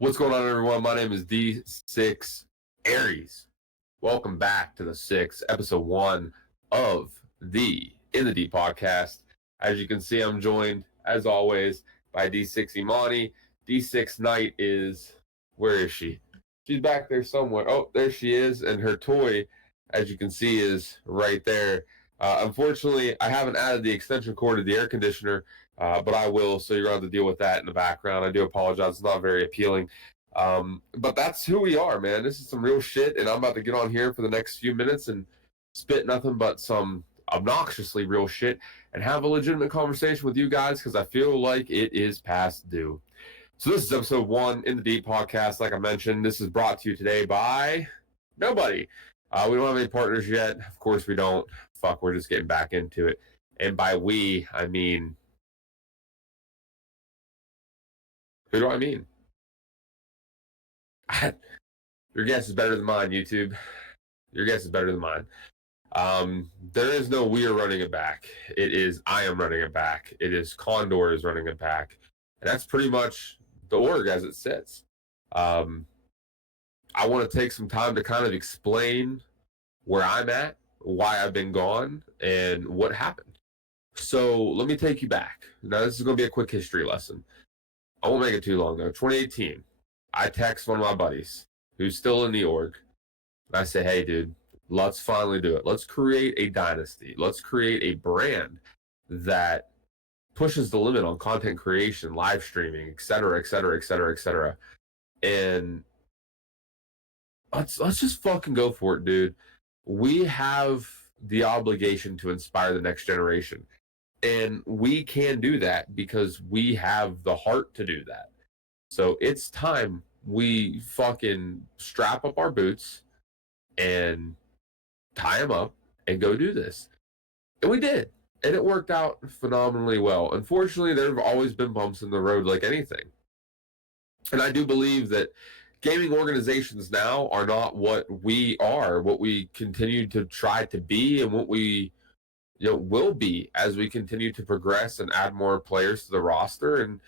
What's going on, everyone? My name is D6 Aries. Welcome back to the episode 1 of the In the D podcast. As you can see, I'm joined, as always, by D6 Imani. D6 Knight is, where is she? She's back there somewhere. Oh, there she is. And her toy, as you can see, is right there. Unfortunately, I haven't added the extension cord to the air conditioner, but I will, so you're going to have to deal with that in the background. I do apologize. It's not very appealing. But that's who we are, man. This is some real shit, and I'm about to get on here for the next few minutes and spit nothing but some obnoxiously real shit and have a legitimate conversation with you guys because I feel like it is past due. So this is episode 1 in the Deep podcast. Like I mentioned, this is brought to you today by nobody. We don't have any partners yet. Of course we don't. Fuck, we're just getting back into it. And by we, I mean... Who do I mean? Your guess is better than mine, YouTube. Your guess is better than mine. There is no we are running it back. It is I am running it back. It is Condor is running it back. And that's pretty much the org as it sits. I want to take some time to kind of explain where I'm at, why I've been gone, and what happened. So let me take you back. Now, this is going to be a quick history lesson. I won't make it too long, though. 2018, I text one of my buddies who's still in the org, and I say, hey, dude, let's finally do it. Let's create a dynasty. Let's create a brand that pushes the limit on content creation, live streaming, et cetera, et cetera, et cetera, et cetera. And let's just fucking go for it, dude. We have the obligation to inspire the next generation. And we can do that because we have the heart to do that. So it's time we fucking strap up our boots and tie them up and go do this. And we did. And it worked out phenomenally well. Unfortunately, there have always been bumps in the road like anything. And I do believe that gaming organizations now are not what we are, what we continue to try to be, and what we will be as we continue to progress and add more players to the roster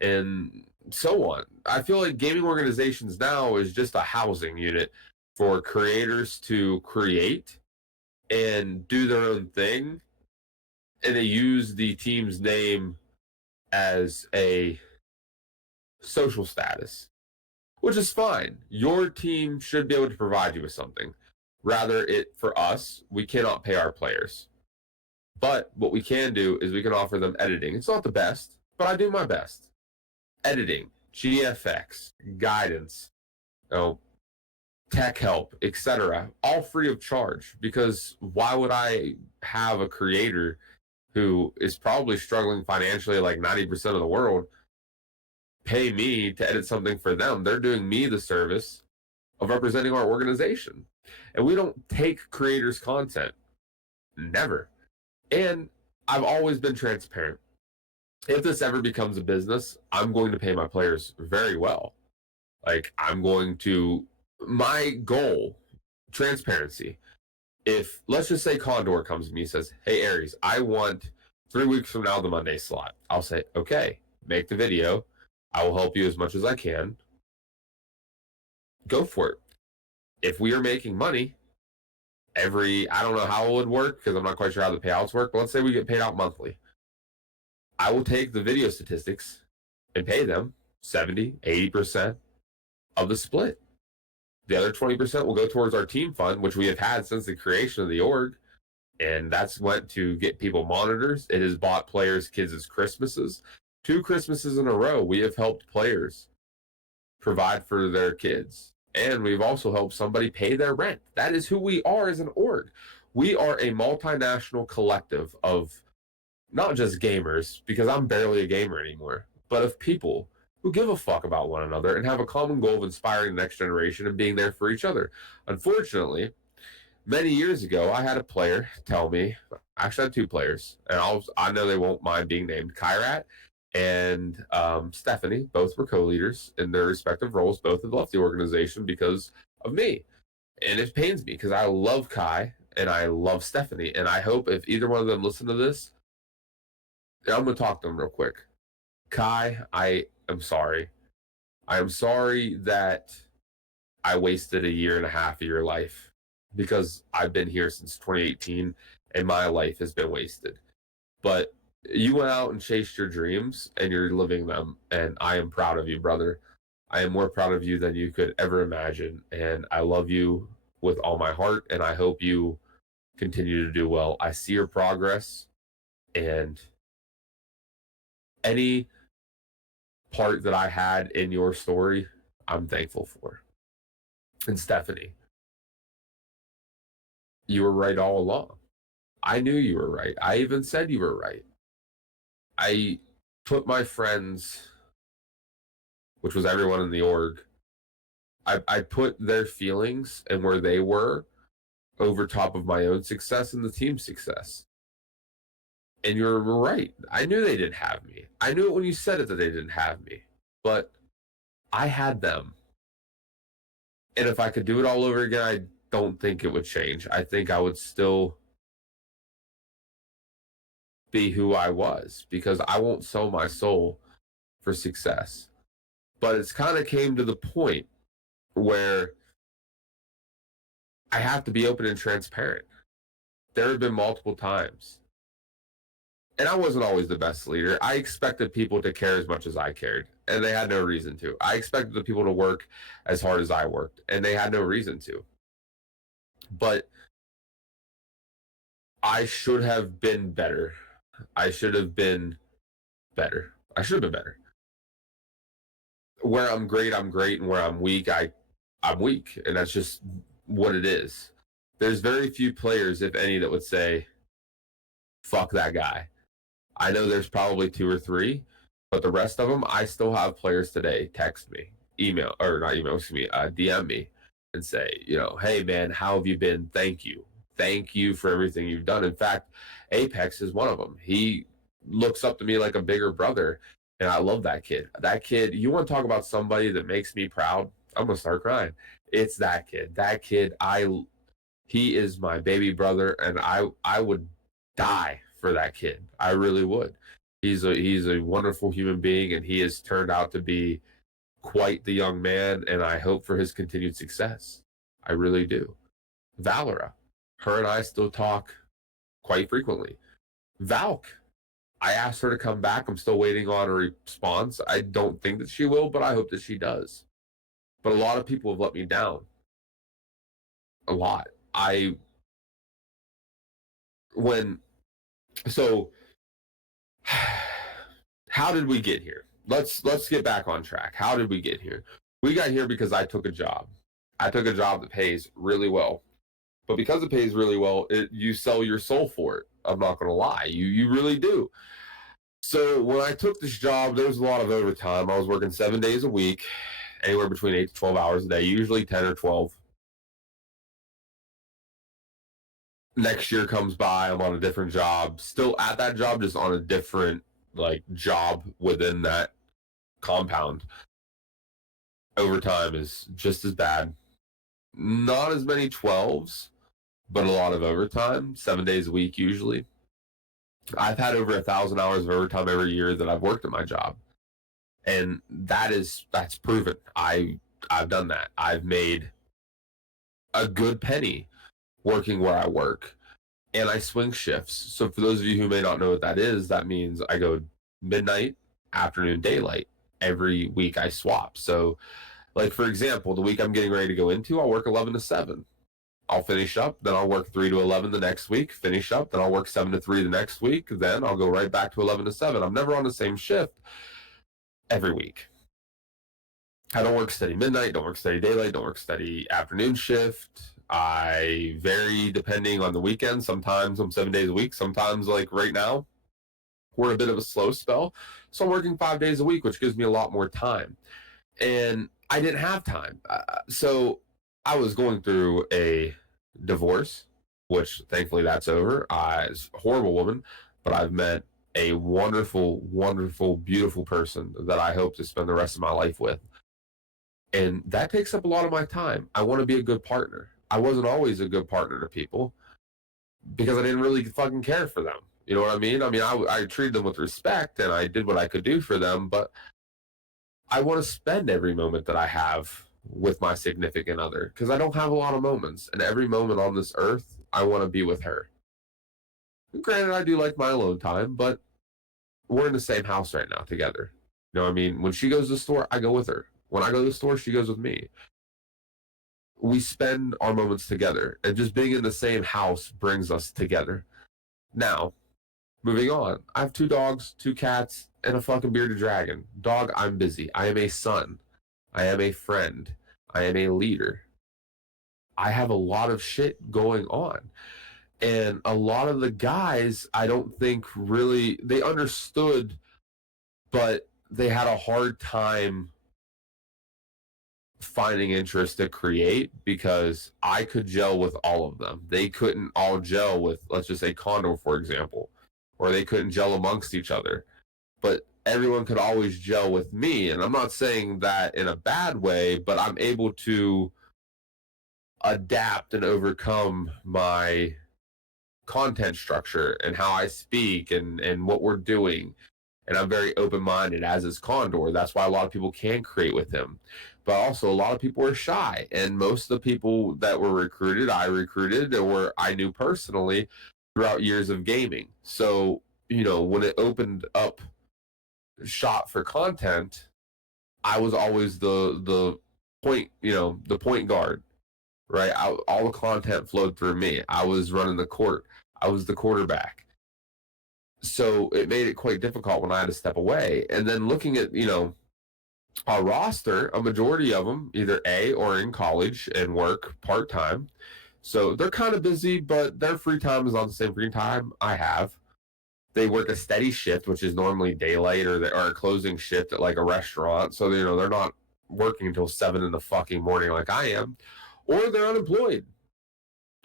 and so on. I feel like gaming organizations now is just a housing unit for creators to create and do their own thing, and they use the team's name as a social status, which is fine. Your team should be able to provide you with something. Rather, for us, we cannot pay our players. But what we can do is we can offer them editing. It's not the best, but I do my best. Editing, GFX, guidance, tech help, etc., all free of charge. Because why would I have a creator who is probably struggling financially like 90% of the world pay me to edit something for them? They're doing me the service of representing our organization. And we don't take creators' content. Never. And I've always been transparent. If this ever becomes a business, I'm going to pay my players very well. Like, my goal, transparency. If, let's just say Condor comes to me and says, hey, Aries, I want 3 weeks from now the Monday slot. I'll say, okay, make the video. I will help you as much as I can. Go for it. If we are making money, I don't know how it would work because I'm not quite sure how the payouts work, but let's say we get paid out monthly. I will take the video statistics and pay them 70, 80% of the split. The other 20% will go towards our team fund, which we have had since the creation of the org. And that's went to get people monitors. It has bought players' kids' Christmases. 2 Christmases in a row, we have helped players provide for their kids. And we've also helped somebody pay their rent. That is who we are as an org. We are a multinational collective of not just gamers, because I'm barely a gamer anymore, but of people who give a fuck about one another and have a common goal of inspiring the next generation and being there for each other. Unfortunately, many years ago, I had a player tell me, actually I had 2 players, and I know they won't mind being named, Kyrat and Stephanie. Both were co-leaders in their respective roles. Both have left the organization because of me. And it pains me because I love Kai and I love Stephanie. And I hope if either one of them listen to this, I'm going to talk to them real quick. Kai, I am sorry. I am sorry that I wasted a year and a half of your life because I've been here since 2018 and my life has been wasted. But you went out and chased your dreams and you're living them. And I am proud of you, brother. I am more proud of you than you could ever imagine. And I love you with all my heart. And I hope you continue to do well. I see your progress, and any part that I had in your story, I'm thankful for. And Stephanie, you were right all along. I knew you were right. I even said you were right. I put my friends, which was everyone in the org, I put their feelings and where they were over top of my own success and the team's success. And you're right. I knew they didn't have me. I knew it when you said it that they didn't have me. But I had them. And if I could do it all over again, I don't think it would change. I think I would still be who I was because I won't sell my soul for success. But it's kind of came to the point where I have to be open and transparent. There have been multiple times. And I wasn't always the best leader. I expected people to care as much as I cared, and they had no reason to. I expected the people to work as hard as I worked, and they had no reason to. But I should have been better. I should have been better. I should have been better. Where I'm great, I'm great, and where I'm weak, I'm weak, and that's just what it is. There's very few players, if any, that would say, "Fuck that guy." I know there's probably two or three, but the rest of them, I still have players today text me, email, or not email, excuse me, DM me and say, hey man, how have you been? Thank you. Thank you for everything you've done. In fact, Apex is one of them. He looks up to me like a bigger brother, and I love that kid. That kid, you want to talk about somebody that makes me proud? I'm going to start crying. It's that kid. That kid, he is my baby brother, and I would die for that kid. I really would. He's a wonderful human being, and he has turned out to be quite the young man. And I hope for his continued success. I really do. Valora, her and I still talk quite frequently. Valk, I asked her to come back. I'm still waiting on a response. I don't think that she will, but I hope that she does. But a lot of people have let me down. A lot. I when so how did we get here? Let's get back on track. How did we get here? We got here because I took a job. I took a job that pays really well. But because it pays really well, you sell your soul for it. I'm not going to lie. You really do. So when I took this job, there was a lot of overtime. I was working 7 days a week, anywhere between 8 to 12 hours a day, usually 10 or 12. Next year comes by, I'm on a different job, still at that job, just on a different job within that compound. Overtime is just as bad. Not as many 12s, but a lot of overtime, 7 days a week usually. I've had over 1,000 hours of overtime every year that I've worked at my job. And that's proven. I've done that. I've made a good penny working where I work. And I swing shifts. So for those of you who may not know what that is, that means I go midnight, afternoon, daylight. Every week I swap. So like for example, the week I'm getting ready to go into, I'll work 11 to 7. I'll finish up, then I'll work 3 to 11 the next week, finish up, then I'll work 7 to 3 the next week, then I'll go right back to 11 to 7. I'm never on the same shift every week. I don't work steady midnight, don't work steady daylight, don't work steady afternoon shift. I vary depending on the weekend. Sometimes I'm 7 days a week. Sometimes, like right now, we're in a bit of a slow spell. So I'm working 5 days a week, which gives me a lot more time. And I didn't have time. So I was going through a divorce, which thankfully that's over. I was a horrible woman, but I've met a wonderful, wonderful, beautiful person that I hope to spend the rest of my life with. And that takes up a lot of my time. I want to be a good partner. I wasn't always a good partner to people because I didn't really fucking care for them. You know what I mean? I treated them with respect and I did what I could do for them, but I want to spend every moment that I have with my significant other because I don't have a lot of moments. And every moment on this earth, I want to be with her. Granted, I do like my alone time, but we're in the same house right now together. You know what I mean? When she goes to the store, I go with her. When I go to the store, she goes with me. We spend our moments together, and just being in the same house brings us together. Now, moving on, I have 2 dogs, 2 cats, and a fucking bearded dragon. Dog, I'm busy. I am a son. I am a friend. I am a leader. I have a lot of shit going on. And a lot of the guys, I don't think really, they understood, but they had a hard time finding interest to create because I could gel with all of them. They couldn't all gel with, let's just say, Condor, for example, or they couldn't gel amongst each other. But everyone could always gel with me. And I'm not saying that in a bad way, but I'm able to adapt and overcome my content structure and how I speak and what we're doing. And I'm very open minded, as is Condor. That's why a lot of people can create with him. But also, a lot of people are shy. And most of the people that were recruited, I recruited or I knew personally throughout years of gaming. So, when it opened up shop for content, I was always the point, the point guard, right? All the content flowed through me. I was running the court. I was the quarterback. So it made it quite difficult when I had to step away. And then looking at, our roster, a majority of them either A or in college and work part time. So they're kind of busy, but their free time is on the same free time I have. They work a steady shift, which is normally daylight or a closing shift at like a restaurant. So, they're not working until 7 in the fucking morning like I am, or they're unemployed.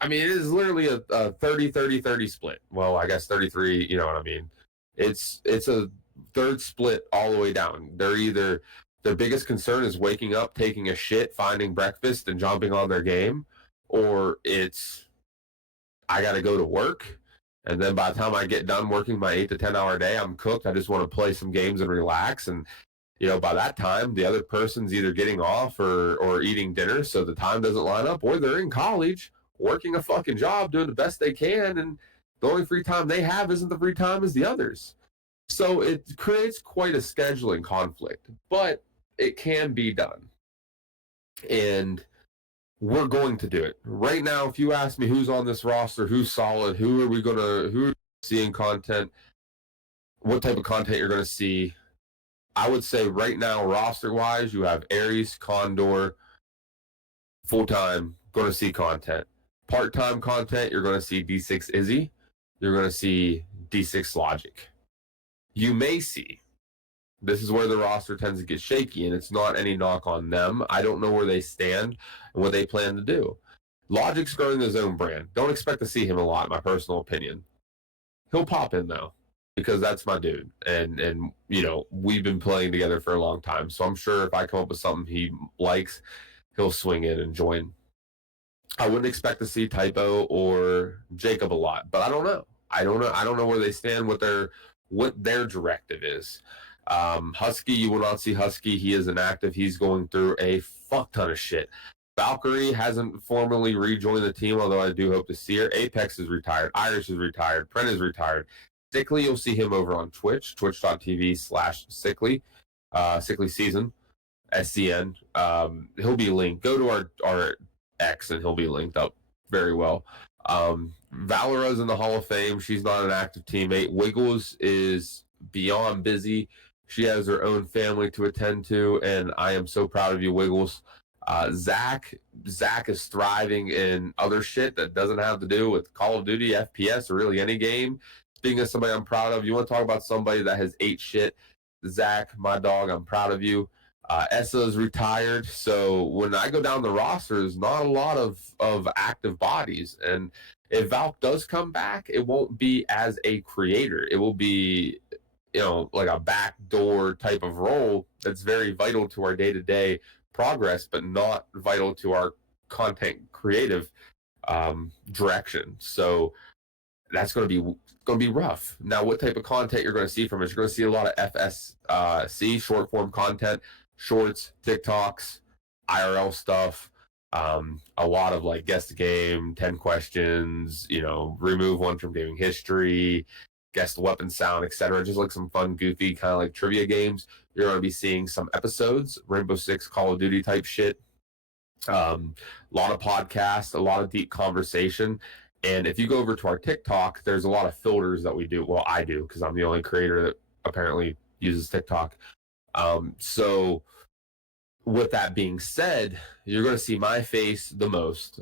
I mean, it is literally a 30-30-30 split. Well, I guess 33, you know what I mean? It's a third split all the way down. They're either their biggest concern is waking up, taking a shit, finding breakfast, and jumping on their game, or it's I got to go to work. And then by the time I get done working my 8 to 10 hour day, I'm cooked. I just want to play some games and relax. And, by that time, the other person's either getting off or eating dinner. So the time doesn't line up, or they're in college working a fucking job, doing the best they can. And the only free time they have isn't the free time as the others. So it creates quite a scheduling conflict, but it can be done. And we're going to do it. Right now, if you ask me who's on this roster, who's solid, who are seeing content, what type of content you're going to see, I would say right now, roster-wise, you have Aries, Condor, full-time, going to see content. Part-time content, you're going to see D6 Izzy. You're going to see D6 Logic. You may see, this is where the roster tends to get shaky, and it's not any knock on them. I don't know where they stand and what they plan to do. Logic's growing his own brand. Don't expect to see him a lot, my personal opinion. He'll pop in, though, because that's my dude. And we've been playing together for a long time. So I'm sure if I come up with something he likes, he'll swing in and join. I wouldn't expect to see Typo or Jacob a lot, but I don't know. I don't know where they stand, what their directive is. Husky, you will not see Husky. He is inactive. He's going through a fuck ton of shit. Valkyrie hasn't formally rejoined the team, although I do hope to see her. Apex is retired. Irish is retired. Pren is retired. Sickly, you'll see him over on Twitch, twitch.tv/Sickly, Sickly Season, SCN. He'll be linked. Go to our X and he'll be linked up very well. Valera's in the Hall of Fame. She's not an active teammate. Wiggles is beyond busy. She has her own family to attend to, and I am so proud of you, Wiggles. Zach is thriving in other shit that doesn't have to do with Call of Duty, FPS, or really any game. Speaking of somebody I'm proud of, you want to talk about somebody that has ate shit? Zach, my dog, I'm proud of you. Essa is retired, so when I go down the roster, there's not a lot of active bodies. And if Valk does come back, it won't be as a creator. It will be, like a backdoor type of role that's very vital to our day-to-day progress, but not vital to our content creative direction. So that's going to be rough. Now, what type of content you're going to see from us? You're going to see a lot of FSC, short form content, shorts, TikToks, IRL stuff, a lot of like guess the game, 10 questions, remove one from gaming history, guess the weapon sound, etc. Just like some fun, goofy kind of like trivia games. You're going to be seeing some episodes, Rainbow Six, Call of Duty type shit. A lot of podcasts, a lot of deep conversation. And if you go over to our TikTok, there's a lot of filters that we do. Well, I do because I'm the only creator that apparently uses TikTok. So with that being said, you're going to see my face the most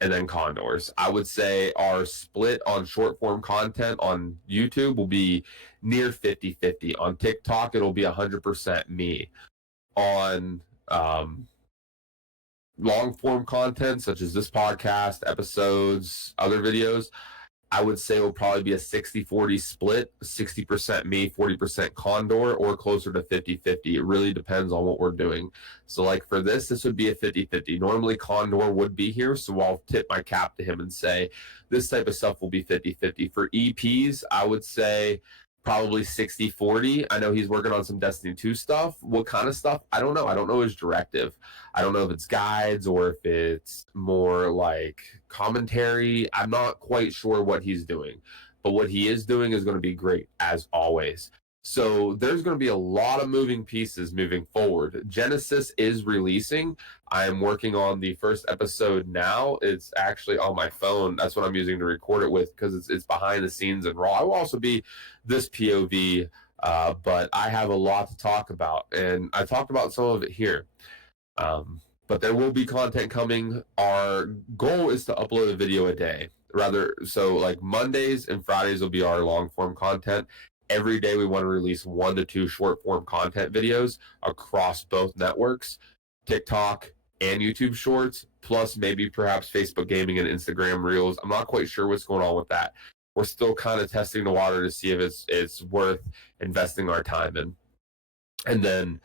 and then Condor's. I would say our split on short form content on YouTube will be near 50-50. On TikTok, it'll be 100% me. On long form content, such as this podcast, episodes, other videos, I would say it will probably be a 60-40 split, 60% me, 40% Condor, or closer to 50-50. It really depends on what we're doing. So like for this would be a 50-50. Normally Condor would be here, so I'll tip my cap to him and say this type of stuff will be 50-50. For EPs, I would say probably 60-40. I know he's working on some Destiny 2 stuff. What kind of stuff? I don't know. I don't know his directive. I don't know if it's guides or if it's more like commentary. I'm not quite sure what he's doing, but what he is doing is going to be great as always. So there's going to be a lot of moving pieces moving forward. Genesis is releasing. I'm working on the first episode now. It's actually on my phone. That's what I'm using to record it with because it's behind the scenes and raw. I will also be this POV, but I have a lot to talk about, and I talked about some of it here. But there will be content coming. Our goal is to upload a video a day. So like Mondays and Fridays will be our long form content. Every day we want to release 1 to 2 short form content videos across both networks, TikTok and YouTube Shorts, plus maybe perhaps Facebook Gaming and Instagram Reels. I'm not quite sure what's going on with that. We're still kind of testing the water to see if it's worth investing our time in. And then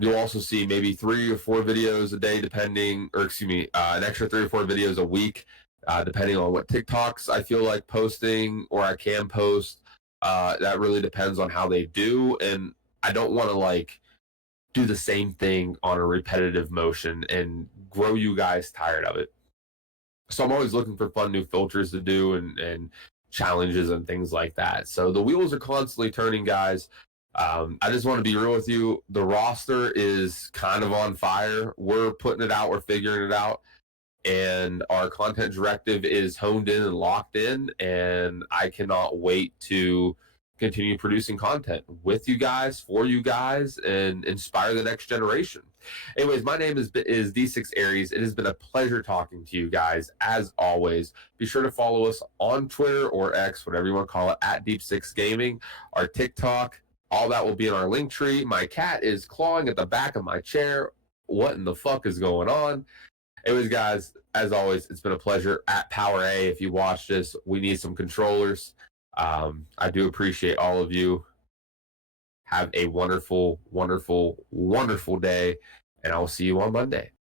you'll also see maybe 3 or 4 videos a day, an extra 3 or 4 videos a week, depending on what TikToks I feel like posting or I can post. That really depends on how they do, and I don't want to do the same thing on a repetitive motion and grow you guys tired of it. So I'm always looking for fun new filters to do and challenges and things like that. So the wheels are constantly turning, guys. I just want to be real with you. The roster is kind of on fire. We're putting it out. We're figuring it out. And our content directive is honed in and locked in. And I cannot wait to continue producing content with you guys, for you guys, and inspire the next generation. Anyways, my name is D6 Aries. It has been a pleasure talking to you guys, as always. Be sure to follow us on Twitter or X, whatever you want to call it, at Deep6 Gaming. Our TikTok, all that will be in our link tree. My cat is clawing at the back of my chair. What in the fuck is going on? Anyways, guys, as always, it's been a pleasure. At Power A, if you watch this, we need some controllers. I do appreciate all of you. Have a wonderful, wonderful, wonderful day, and I will see you on Monday.